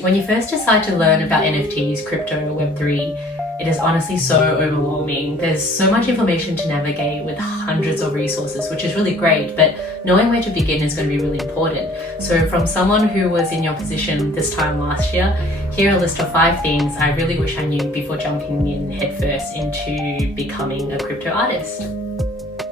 When you first decide to learn about NFTs, crypto, Web3, it is honestly so overwhelming. There's so much information to navigate with hundreds of resources, which is really great, but knowing where to begin is going to be really important. So from someone who was in your position this time last year, here are a list of 5 things I really wish I knew before jumping in headfirst into becoming a crypto artist.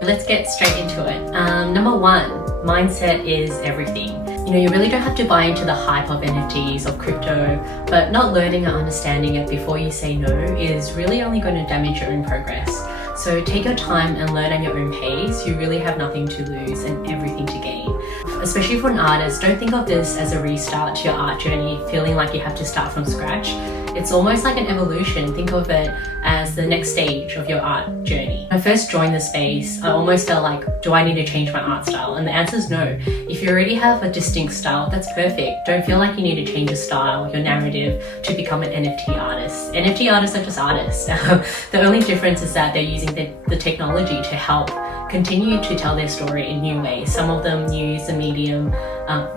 Let's get straight into it. Number 1, mindset is everything. You really don't have to buy into the hype of NFTs, of crypto, but not learning and understanding it before you say no is really only going to damage your own progress. So take your time and learn at your own pace. You really have nothing to lose and everything to gain. Especially for an artist, don't think of this as a restart to your art journey, feeling like you have to start from scratch. It's almost like an evolution. Think of it as the next stage of your art journey. When I first joined the space, I almost felt like, do I need to change my art style? And the answer is no. If you already have a distinct style, that's perfect. Don't feel like you need to change your style, your narrative to become an NFT artist. NFT artists are just artists. The only difference is that they're using the technology to help continue to tell their story in new ways. Some of them use the medium,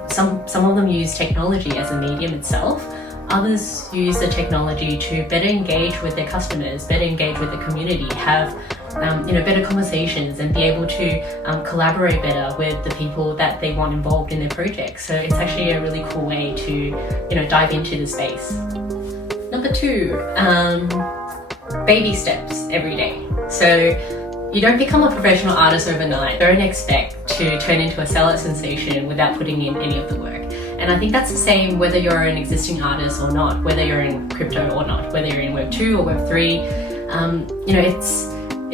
some of them use technology as a medium itself. Others use the technology to better engage with their customers, better engage with the community, have better conversations and be able to collaborate better with the people that they want involved in their projects. So it's actually a really cool way to dive into the space. Number 2, baby steps every day. So you don't become a professional artist overnight. Don't expect to turn into a sellout sensation without putting in any of the work. And I think that's the same whether you're an existing artist or not, whether you're in crypto or not, whether you're in Web2 or Web3.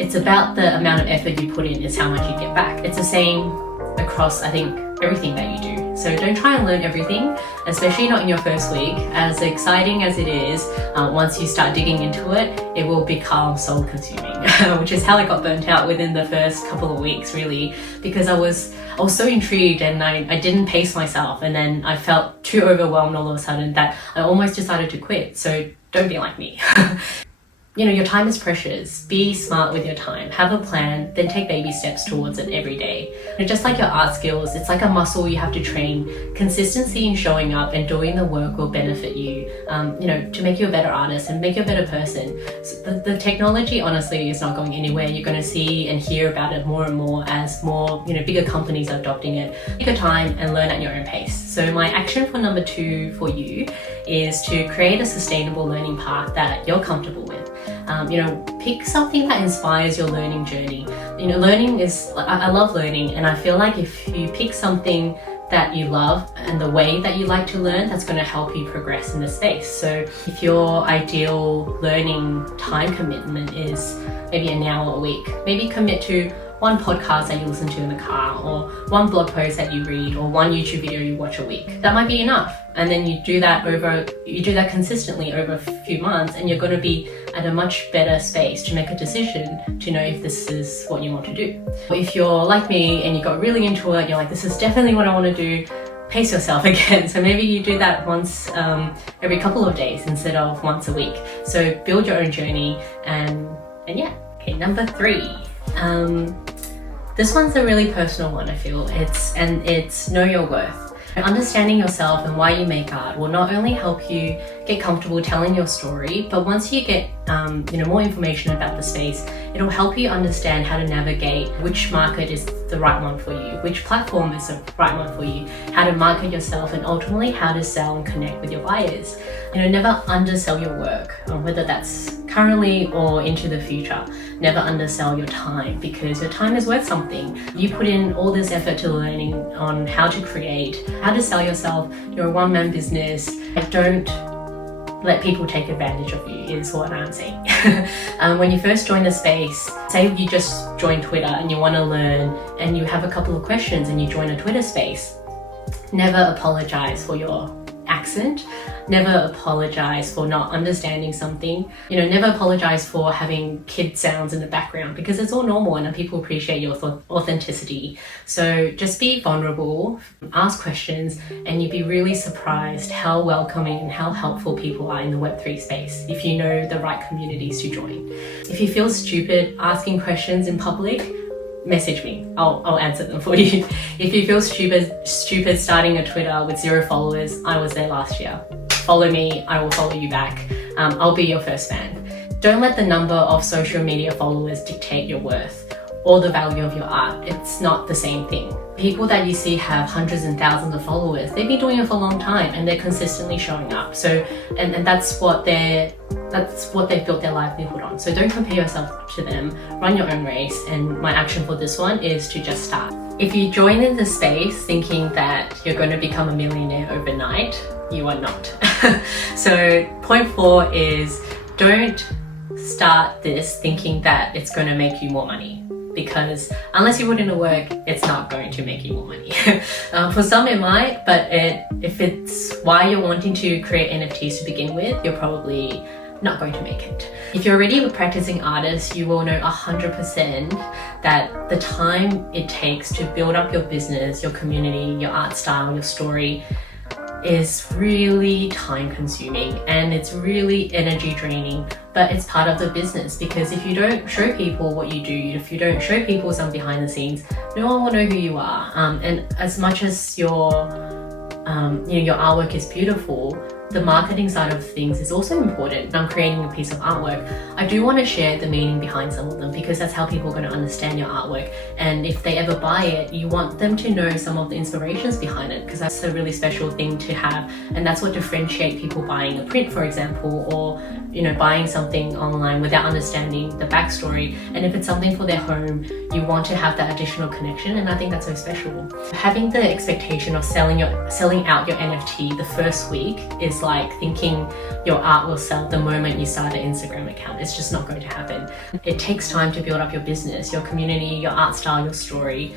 It's about the amount of effort you put in is how much you get back. It's the same across, I think, everything that you do. So don't try and learn everything, especially not in your first week. As exciting as it is, once you start digging into it, it will become soul consuming, which is how I got burnt out within the first couple of weeks, really, because I was so intrigued and I didn't pace myself, and then I felt too overwhelmed all of a sudden that I almost decided to quit. So don't be like me. Your time is precious. Be smart with your time. Have a plan, then take baby steps towards it every day. Just like your art skills, it's like a muscle you have to train. Consistency in showing up and doing the work will benefit you, to make you a better artist and make you a better person. So the technology, honestly, is not going anywhere. You're going to see and hear about it more and more as more, bigger companies are adopting it. Take your time and learn at your own pace. So my action for number 2 for you is to create a sustainable learning path that you're comfortable with. Pick something that inspires your learning journey. Learning is, I love learning, and I feel like if you pick something that you love and the way that you like to learn, that's going to help you progress in the space. So if your ideal learning time commitment is maybe an hour a week, maybe commit to one podcast that you listen to in the car, or one blog post that you read, or one YouTube video you watch a week. That might be enough. And then you do that consistently over a few months, and you're going to be at a much better space to make a decision to know if this is what you want to do. If you're like me and you got really into it, you're like, this is definitely what I want to do, pace yourself again. So maybe you do that once every couple of days instead of once a week. So build your own journey and yeah. Okay, number 3. This one's a really personal one, I feel. It's know your worth. Understanding yourself and why you make art will not only help you get comfortable telling your story, but once you get more information about the space, it'll help you understand how to navigate which market is the right one for you, which platform is the right one for you, how to market yourself, and ultimately how to sell and connect with your buyers. Never undersell your work, whether that's currently or into the future. Never undersell your time, because your time is worth something. You put in all this effort to learning on how to create, how to sell yourself. You're a one-man business. Don't let people take advantage of you, is what I'm saying. When you first join the space, say you just joined Twitter and you want to learn and you have a couple of questions and you join a Twitter space, never apologize for your accent. Never apologize for not understanding something. Never apologize for having kid sounds in the background, because it's all normal and people appreciate your authenticity. So just be vulnerable, ask questions, and you'd be really surprised how welcoming and how helpful people are in the Web3 space if you know the right communities to join. If you feel stupid asking questions in public, message me. I'll answer them for you. If you feel stupid starting a Twitter with 0 followers, I was there last year. follow me, I will follow you back. I'll be your first fan. Don't let the number of social media followers dictate your worth or the value of your art. It's not the same thing. People that you see have hundreds and thousands of followers, they've been doing it for a long time and they're consistently showing up. So, and that's what they've built their livelihood on. So don't compare yourself to them, run your own race. And my action for this one is to just start. If you join in the space thinking that you're going to become a millionaire overnight, you are not. So point 4 is don't start this thinking that it's going to make you more money, because unless you put in the work, it's not going to make you more money. For some it might, but if it's why you're wanting to create NFTs to begin with, you're probably not going to make it. If you're already a practicing artist, you will know 100% that the time it takes to build up your business, your community, your art style, your story is really time consuming and it's really energy draining, but it's part of the business, because if you don't show people what you do, if you don't show people some behind the scenes, no one will know who you are. And as much as your artwork is beautiful, the marketing side of things is also important. I'm creating a piece of artwork, I do want to share the meaning behind some of them, because that's how people are going to understand your artwork. And if they ever buy it, you want them to know some of the inspirations behind it, because that's a really special thing to have. And that's what differentiates people buying a print, for example, or buying something online without understanding the backstory. And if it's something for their home, you want to have that additional connection, and I think that's so special. Having the expectation of selling out your NFT the first week is like thinking your art will sell the moment you start an Instagram account. It's just not going to happen. It takes time to build up your business, your community, your art style, your story.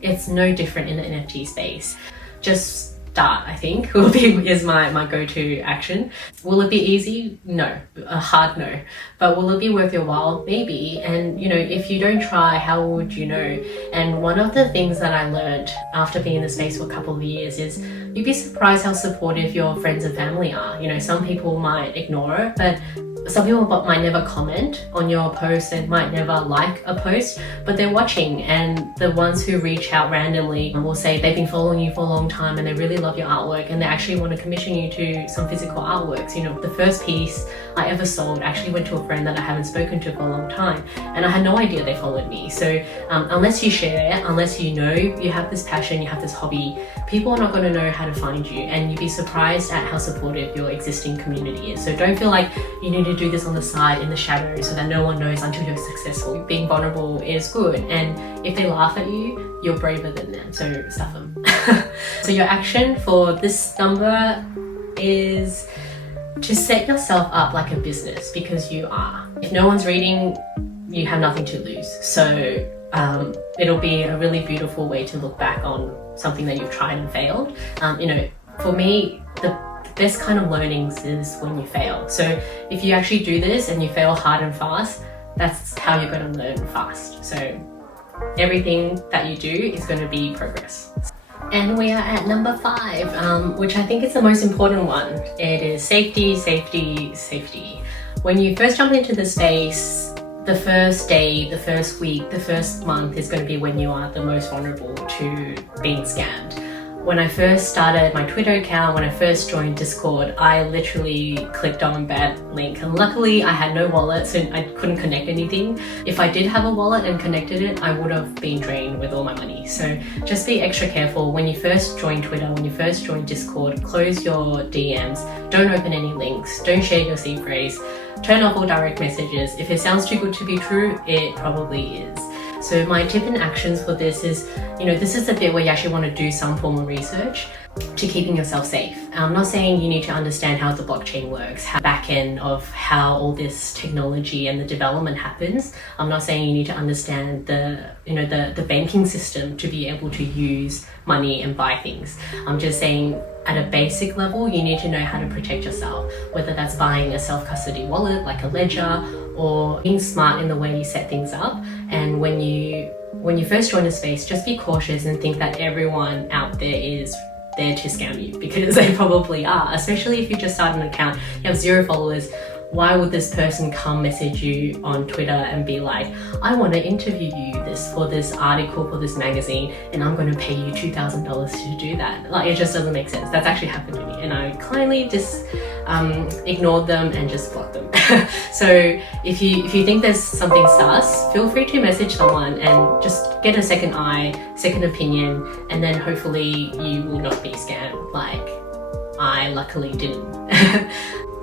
It's no different in the NFT space. Just start, I think, is my go-to action. Will it be easy? No, a hard no. But will it be worth your while? Maybe. And if you don't try, how would you know? And one of the things that I learned after being in the space for a couple of years is you'd be surprised how supportive your friends and family are. Some people might ignore it, but some people might never comment on your post and might never like a post, but they're watching, and the ones who reach out randomly will say they've been following you for a long time and they really love your artwork and they actually want to commission you to some physical artworks. The first piece I ever sold actually went to a friend that I haven't spoken to for a long time, and I had no idea they followed me. So unless you share, unless you know you have this passion, you have this hobby, people are not going to know how to find you, and you'd be surprised at how supportive your existing community is. So don't feel like you need to do this on the side in the shadow so that no one knows until you're successful. Being vulnerable is good, and if they laugh at you, you're braver than them, so stuff them. So your action for this number is to set yourself up like a business, because you are. If no one's reading, you have nothing to lose. So it'll be a really beautiful way to look back on something that you've tried and failed. For me, the best kind of learnings is when you fail. So if you actually do this and you fail hard and fast, that's how you're going to learn fast. So everything that you do is going to be progress. And we are at number 5, which I think is the most important one. It is safety, safety, safety. When you first jump into the space, the first day, the first week, the first month is going to be when you are the most vulnerable to being scammed. When I first started my Twitter account, when I first joined Discord, I literally clicked on bad link, and luckily I had no wallet, so I couldn't connect anything. If I did have a wallet and connected it, I would have been drained with all my money. So just be extra careful when you first join Twitter, when you first join Discord. Close your DMs, don't open any links, don't share your seed phrase, turn off all direct messages. If it sounds too good to be true, it probably is. So my tip and actions for this is, this is the bit where you actually want to do some form of research to keeping yourself safe. I'm not saying you need to understand how the blockchain works, how the back end of how all this technology and the development happens. I'm not saying you need to understand the banking system to be able to use money and buy things. I'm just saying at a basic level, you need to know how to protect yourself, whether that's buying a self-custody wallet like a ledger, or being smart in the way you set things up. And when you first join a space, just be cautious and think that everyone out there is there to scam you, because they probably are, especially if you just start an account, you have 0 followers, why would this person come message you on Twitter and be like, I want to interview you for this article for this magazine and I'm going to pay you $2,000 to do that? Like, it just doesn't make sense. That's actually happened to me, and I kindly just ignored them and just blocked them. So if you think there's something sus, feel free to message someone and just get a second eye, second opinion, and then hopefully you will not be scammed like I luckily didn't.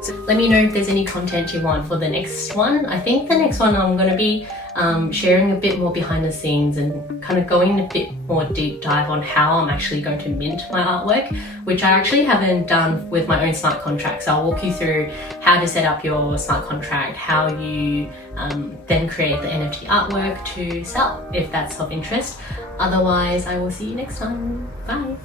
So let me know if there's any content you want for the next one. I think the next one I'm going to be sharing a bit more behind the scenes and kind of going a bit more deep dive on how I'm actually going to mint my artwork, which I actually haven't done with my own smart contract. So I'll walk you through how to set up your smart contract, how you then create the NFT artwork to sell if that's of interest. Otherwise, I will see you next time. Bye.